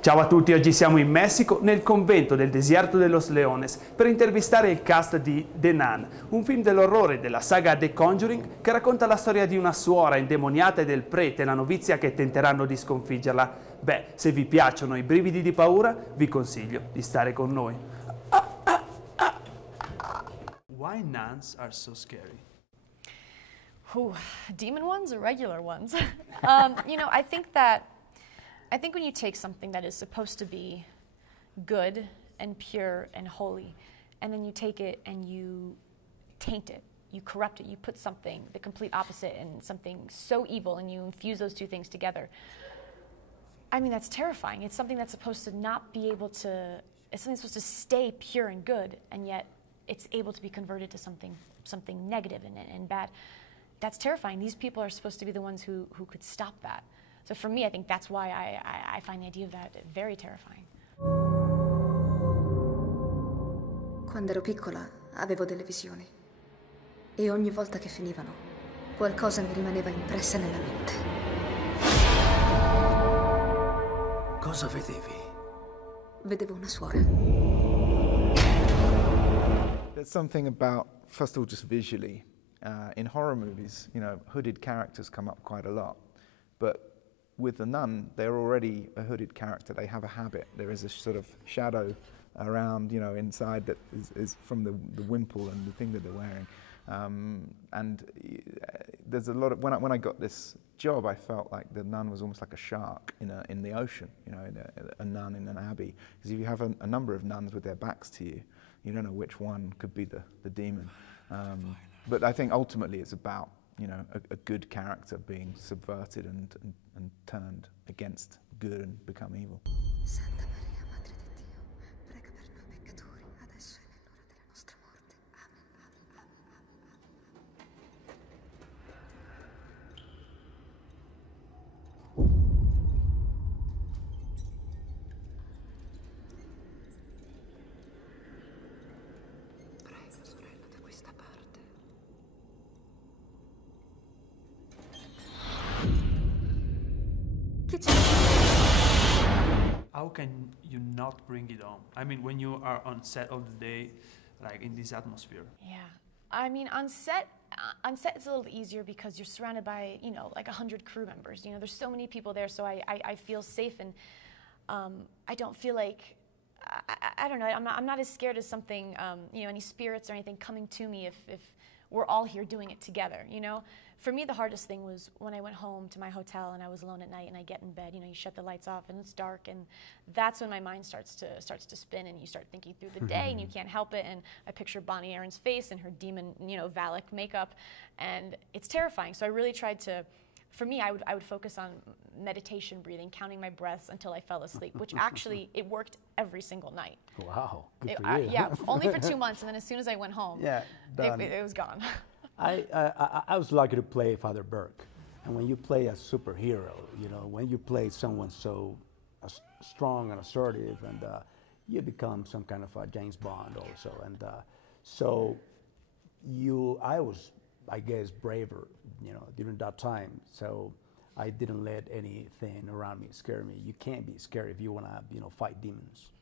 Ciao a tutti, oggi siamo in Messico, nel convento del Desierto de los Leones, per intervistare il cast di Demiàn, un film dell'orrore della saga The Conjuring che racconta la storia di una suora indemoniata e del prete, la novizia, che tenteranno di sconfiggerla. Beh, se vi piacciono i brividi di paura, vi consiglio di stare con noi. Why nuns are so scary? Ooh, demon ones or regular ones? I think when you take something that is supposed to be good and pure and holy, and then you take it and you taint it, you corrupt it, you put something, the complete opposite, and something so evil, and you infuse those two things together. I mean, that's terrifying. It's something that's supposed to not be able to, it's something that's supposed to stay pure and good, and yet it's able to be converted to something negative and bad. That's terrifying. These people are supposed to be the ones who could stop that. So for me, I think that's why I find the idea of that very terrifying. Quando ero piccola avevo delle visioni e ogni volta che finivano qualcosa mi rimaneva impressa nella mente. Cosa vedevi? Vedevo una suora. There's something about, first of all, just visually, in horror movies, you know, hooded characters come up quite a lot, but with the nun, they're already a hooded character. They have a habit. There is a sort of shadow around, you know, inside that is from the wimple and the thing that they're wearing. There's a lot of, when I got this job, I felt like the nun was almost like a shark in the ocean, you know, a nun in an abbey. Because if you have a number of nuns with their backs to you, you don't know which one could be the demon. But I think ultimately it's about, you know, a good character being subverted and turned against good and become evil. Santa Maria, Madre di Dio, prega per noi peccatori, adesso e nell'ora della nostra morte. Amen, amen, amen, amen. Prega, sorella, da questa parte. How can you not bring it on? I mean, when you are on set all the day, like in this atmosphere. Yeah, I mean, on set it's a little easier because you're surrounded by, you know, like 100 crew members. You know, there's so many people there, so I feel safe, and I don't feel like, I don't know, I'm not as scared as something, you know, any spirits or anything coming to me if we're all here doing it together, you know? For me, the hardest thing was when I went home to my hotel and I was alone at night and I get in bed, you know, you shut the lights off and it's dark, and that's when my mind starts to spin, and you start thinking through the day and you can't help it, and I picture Bonnie Aaron's face and her demon, you know, Valak makeup, and it's terrifying. So I really tried to, for me, I would focus on meditation, breathing, counting my breaths until I fell asleep, which actually, it worked every single night. Wow, good for you. Yeah, only for 2 months, and then as soon as I went home, yeah, it was gone. I was lucky to play Father Burke, and when you play a superhero, you know, when you play someone so strong and assertive, and you become some kind of a James Bond also, and so I was, I guess, braver, you know, during that time, so I didn't let anything around me scare me. You can't be scared if you want to, you know, fight demons.